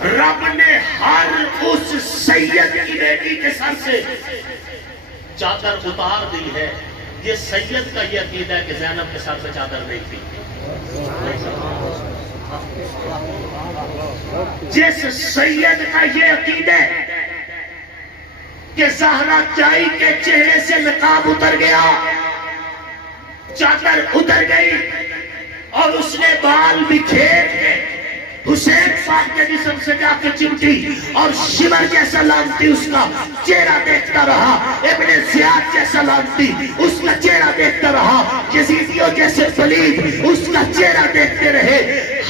رب نے ہر اس سید کی بیٹی کے سر سے چادر اتار دی ہے. یہ سید کا یہ عقیدہ ہے کہ زینب کے سر سے چادر نہیں تھی. جس سید کا یہ عقیدہ ہے کہ زہرا چائی کے چہرے سے نقاب اتر گیا, چادر اتر گئی, اور اس نے بال بکھیر کے حسین پاک کے جسم سے جا کے چمٹی, اور شمر جیسا لانتی اس کا چہرہ دیکھتا رہا, ابن زیاد جیسا لانتی اس کا چہرہ دیکھتا رہا, یزیدیوں جیسے پلید اس کا چہرہ دیکھتے رہے.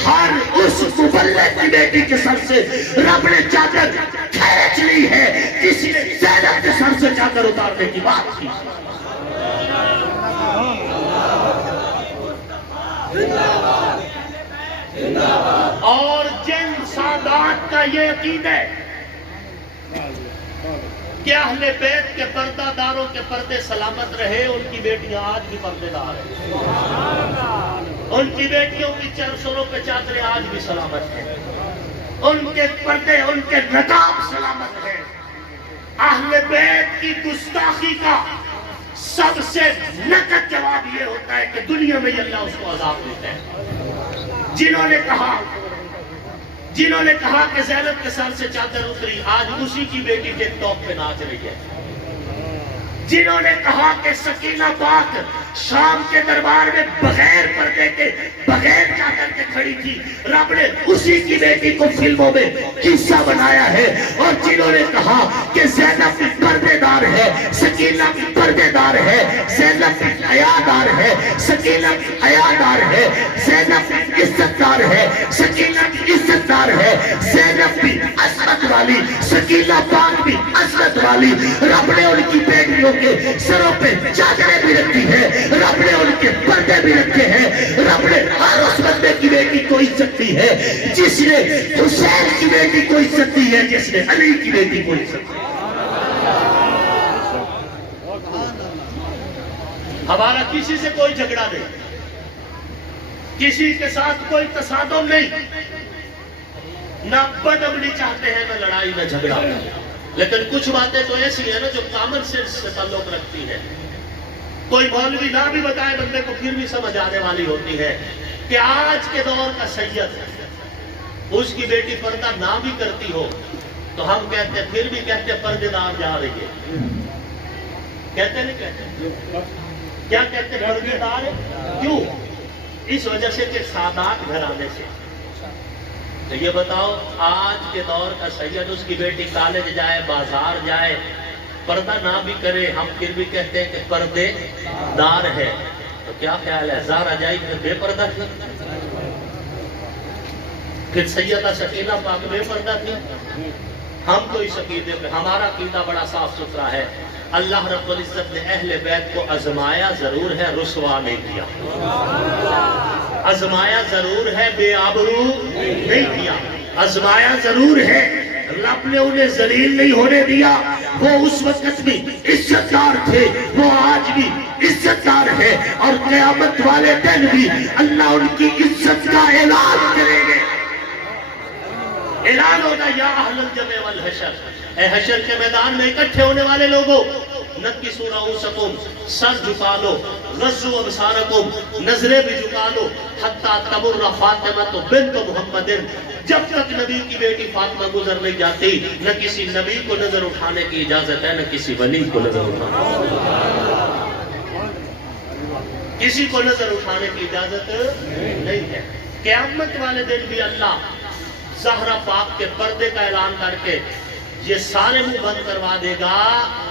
ہر اس مبلغ کی بیٹی کے سر سے رب نے چادر کھینچ لی ہے. کسی نے زینب کے سر سے چادر اتارنے کی بات کی. اور جن سادات کا یہ عقیدہ ہے کہ اہل بیت کے پردہ داروں کے پردے سلامت رہے, ان کی بیٹیاں آج بھی پردے دار ہیں, ان کی بیٹیوں کی سروں پہ چادریں آج بھی سلامت ہیں, ان کے پردے ان کے نقاب سلامت ہیں. اہل بیت کی گستاخی کا سب سے نقد جواب یہ ہوتا ہے کہ دنیا میں اللہ اس کو عذاب دیتا ہے. جنہوں نے کہا کہ زینب کے سر سے چادر اتری, آج اسی کی بیٹی ٹک ٹاک پہ ناچ رہی ہے. جنہوں نے کہا کہ سکینہ پاک شام کے دربار میں بغیر پردے کے بغیر چادر کے کھڑی تھی, رب نے اسی کی بیٹی کو فلموں میں قصہ بنایا ہے. اور جنہوں نے کہا کہ زینب بھی پردے دار ہے, سکینہ بھی پردے دار ہے, زینب بھی حیادار ہے, سکینہ بھی حیادار ہے, زینب بھی عزت دار ہے, سکینہ بھی عزت دار ہے, زینب بھی عظمت والی, سکینہ پاک بھی عظمت والی. رب نے ان کی بیٹیوں کے سروں پہ چادریں بھی رکھی ہے, رب نے ان کے پردے بھی رکھے ہیں. رب نے ہر اس بندے کی بیٹی کو عزت دی ہے جس نے حسین کی بیٹی کو عزت دی ہے, جس نے علی کی بیٹی کو عزت دی. ہمارا کسی سے کوئی جھگڑا نہیں, کسی کے ساتھ کوئی تصادم نہیں, نہ بدعملی چاہتے ہیں, نہ لڑائی نہ جھگڑا. لیکن کچھ باتیں تو ایسی ہیں نا جو کامن سینس سے تعلق رکھتی ہیں. کوئی مولوی نہ بھی بتائے بندے کو پھر بھی سمجھ آنے والی ہوتی ہے کہ آج کے دور کا سید اس کی بیٹی پردہ نہ بھی کرتی ہو تو ہم کہتے ہیں, پھر بھی کہتے ہیں پردے دار جا رہی ہے. کہتے نہیں کہتے, کیا کہتے ہیں پردے دار ہے. کیوں؟ اس وجہ سے کہ سادات گھرانے سے. تو یہ بتاؤ, آج کے دور کا سید اس کی بیٹی کالج جائے, بازار جائے, پردہ نہ بھی کرے, ہم پھر بھی کہتے ہیں کہ پردے دار ہے. تو کیا خیال ہے, زہرا جائی پھر بے پردہ تھی, پھر سیدہ سکینہ پاک بے پردہ تھی. ہم تو اس عقیدے پہ, ہمارا عقیدہ بڑا صاف ستھرا ہے. اللہ رب العزت نے اہل بیت کو آزمایا ضرور ہے, رسوا نہیں کیا. آزمایا ضرور ہے, بے آبرو نہیں کیا. آزمایا ضرور ہے, رب نے انہیں ذلیل نہیں ہونے دیا. وہ اس وقت بھی عزت دار تھے, وہ آج بھی عزت دار ہے, اور قیامت والے دن بھی اللہ ان کی عزت کا اعلان کریں گے. اعلان ہوگا, یا اہل الجمع والحشر, اے حشر کے میدان میں اکٹھے ہونے والے لوگوں, نکسوا رؤوسکم, سر جھکا لو, غضوا ابصارکم, نظریں بھی جھکا لو, حتی تمر فاطمہ بنت محمد, جب تک نبی کی بیٹی فاطمہ گزر نہیں جاتی, نہ کسی نبی کو نظر اٹھانے کی اجازت ہے, نہ کسی ولی کو نظر اٹھانے کسی کو نظر اٹھانے کی اجازت نہیں ہے. قیامت والے دن بھی اللہ زہرا پاک کے پردے کا اعلان کر کے یہ سارے منہ بند کروا دے گا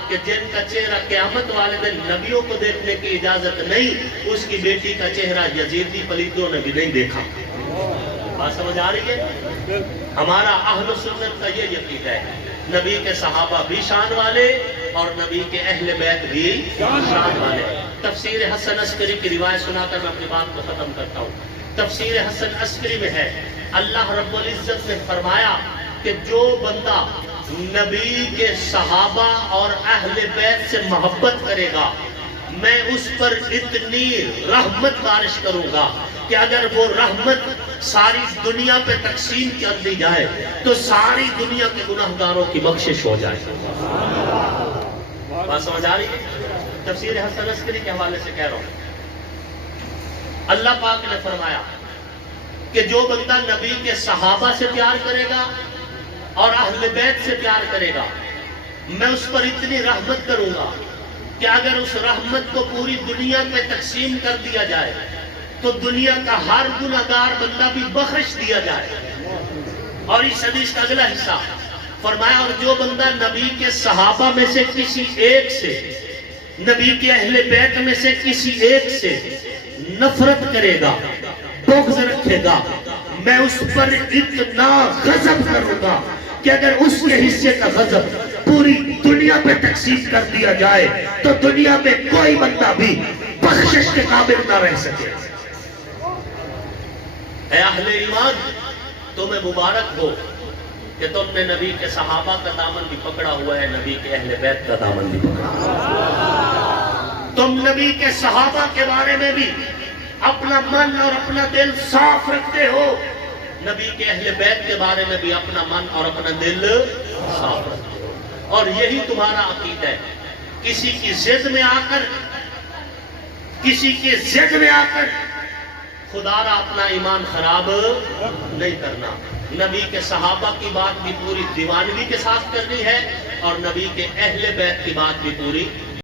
کہ جن کا چہرہ قیامت والے دن نبیوں کو دیکھنے کی اجازت نہیں, اس کی بیٹی کا چہرہ یزیدی پلیتوں نے بھی نہیں دیکھا. بات سمجھ آ رہی ہے؟ ہمارا اہل سنت کا یہ عقیدہ ہے, نبی کے صحابہ بھی شان والے اور نبی کے اہل بیت بھی شان والے. تفسیر حسن عسکری کی روایت سنا کر میں اپنی بات کو ختم کرتا ہوں. تفسیر حسن عسکری میں ہے, اللہ رب العزت نے فرمایا کہ جو بندہ نبی کے صحابہ اور اہل بیت سے محبت کرے گا, میں اس پر اتنی رحمت بارش کروں گا کہ اگر وہ رحمت ساری دنیا پہ تقسیم کر دی جائے تو ساری دنیا کے گناہگاروں کی بخشش ہو جائے۔ بات سمجھ آ رہی ہے؟ تفسیر حسن عسکری کے حوالے سے کہہ رہا ہوں۔ اللہ پاک نے فرمایا کہ جو بندہ نبی کے صحابہ سے پیار کرے گا اور اہل بیت سے پیار کرے گا، میں اس پر اتنی رحمت کروں گا کہ اگر اس رحمت کو پوری دنیا پہ تقسیم کر دیا جائے تو دنیا کا ہر گناہگار بندہ بھی بخش دیا جائے۔ اور اس حدیث کا اگلا حصہ فرمایا، اور جو بندہ نبی کے صحابہ میں سے کسی ایک سے، نبی کے اہل بیت میں سے کسی ایک سے نفرت کرے گا، بغض رکھے گا، میں اس پر اتنا غضب کروں گا کہ اگر اس کے حصے کا غضب پوری دنیا پہ تقسیم کر دیا جائے تو دنیا میں کوئی بندہ بھی بخشش کے قابل نہ رہ سکے۔ اے اہل ایمان، تمہیں مبارک ہو کہ تم نے نبی کے صحابہ کا دامن بھی پکڑا ہوا ہے، نبی کے اہل بیت کا دامن بھی پکڑا ہوا ہے۔ تم نبی کے صحابہ کے بارے میں بھی اپنا من اور اپنا دل صاف رکھتے ہو، نبی کے اہل بیت کے بارے میں بھی اپنا من اور اپنا دل صاف رکھتے ہو، اور یہی تمہارا عقیدہ ہے۔ کسی کی ضد میں آ کر خدا را اپنا ایمان خراب نہیں کرنا۔ نبی کے صحابہ کی بات بھی پوری دیوانگی کے ساتھ کرنی ہے اور نبی کے اہل بیت کی بات بھی پوری